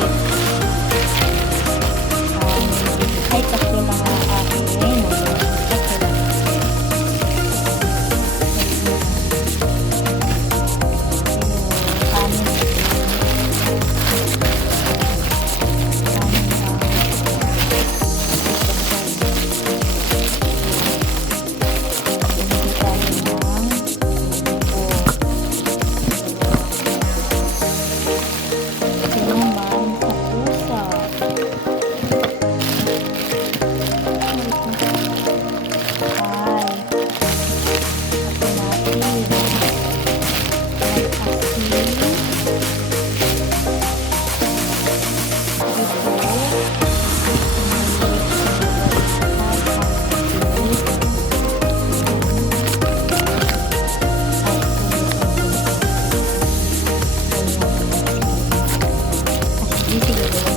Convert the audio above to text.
Media. 我脾气有点。